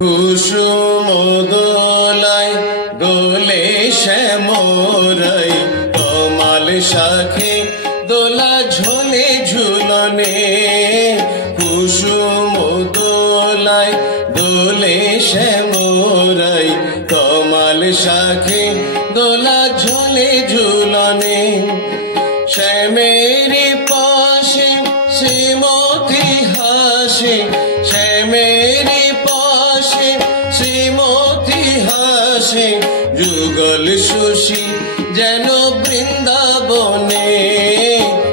কুসুম দোলায় দোলে শ্যামরাই কমাল শাখে দোলা ঝোলে ঝুলনে। কুসুম দোলায় দোলে শ্যামরাই কমাল শাখে দোলা ঝোলে ঝুলনে। শ্যামেরি পাশে শ্রীমতী হাসে, শ্যামেরি পাশে শ্রীমতী হাসে, যুগল শশী যেন বৃন্দাবনে।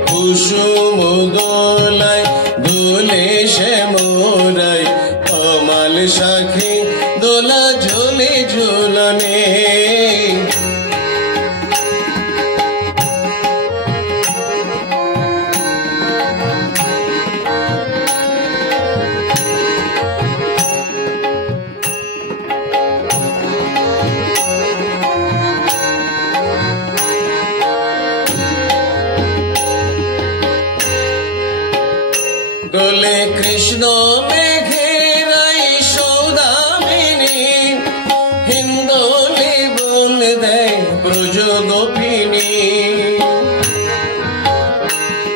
কুসুম দোলায় দোলে শ্যামরাই কমাল শাখে দোলা ঝোলে ঝুলনে। দোলে কৃষ্ণ মেঘেরাই সৌদামিনী, হিন্দোলে বল দেয় ব্রজ গোপিনী।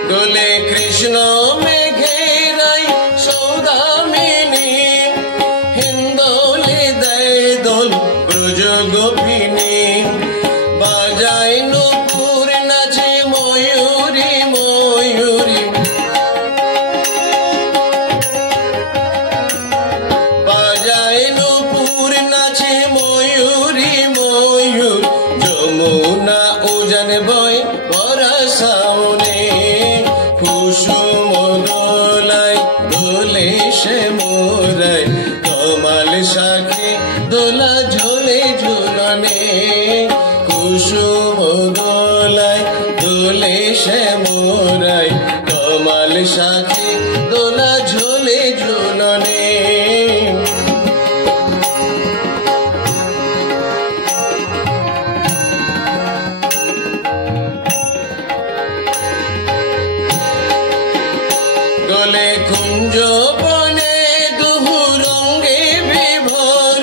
দোলে কৃষ্ণ মেঘেরাই সৌদামিনী, হিন্দোলে দেয় দোল ব্রজ গোপিনী। বাজায় নূপুর নাচে ময়ূরী ময়ূরী, যমুনা উজান বয় বরসাওনে। কুসুম দোলায় দোলে শ্যামরাই কমাল শাখে দোলা ঝোলে ঝুলনে। কুসুম দোলায় দোলে শ্যামরাই কমাল শাখে দোলা ঝোলে ঝুলনে। দোলে কুঞ্জ বনে দুহু রঙ্গে বিভোর,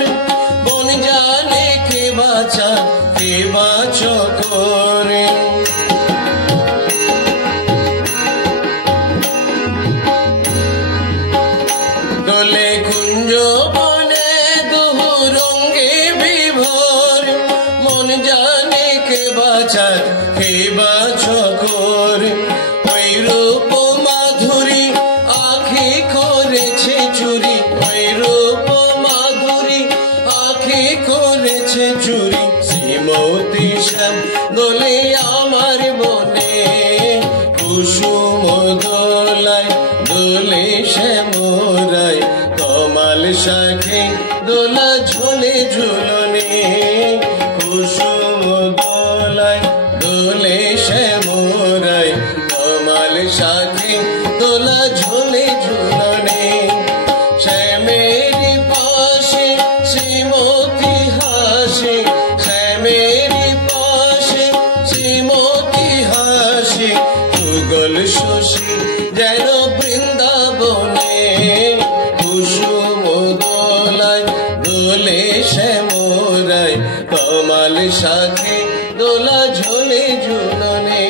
বন জানে কে বাঁচা কে বাঁচ করে। দোলে কুঞ্জ বনে দুহু রঙ্গে বিভোর, মন জানে কে বাঁচা কে বাঁচ করে। ওই রূপ মাধুরী আখি করেছে চুরি, ওই রূপ মাধুরী আখি করেছে চুরি। শ্রীমতী শ্যাম দোলে আমার বনে। কুসুম দোলায় দোলে শ্যামরাই কমাল শাখে দোলা ঝোলে ঝুলনে। কুসুম দোলায় দোলে শ্যামরাই কমাল শাখে দোলা ঝোলে ঝুলনে। শ্যামেরি পাশে শ্রীমতী হাসে, শ্যামেরি পাশে শ্রীমতী হাসে, যুগল শশী যেন বৃন্দাবনে। কুসুম দোলায় দোলে শ্যামরাই কমাল শাখে দোলা ঝোলে ঝুলনে।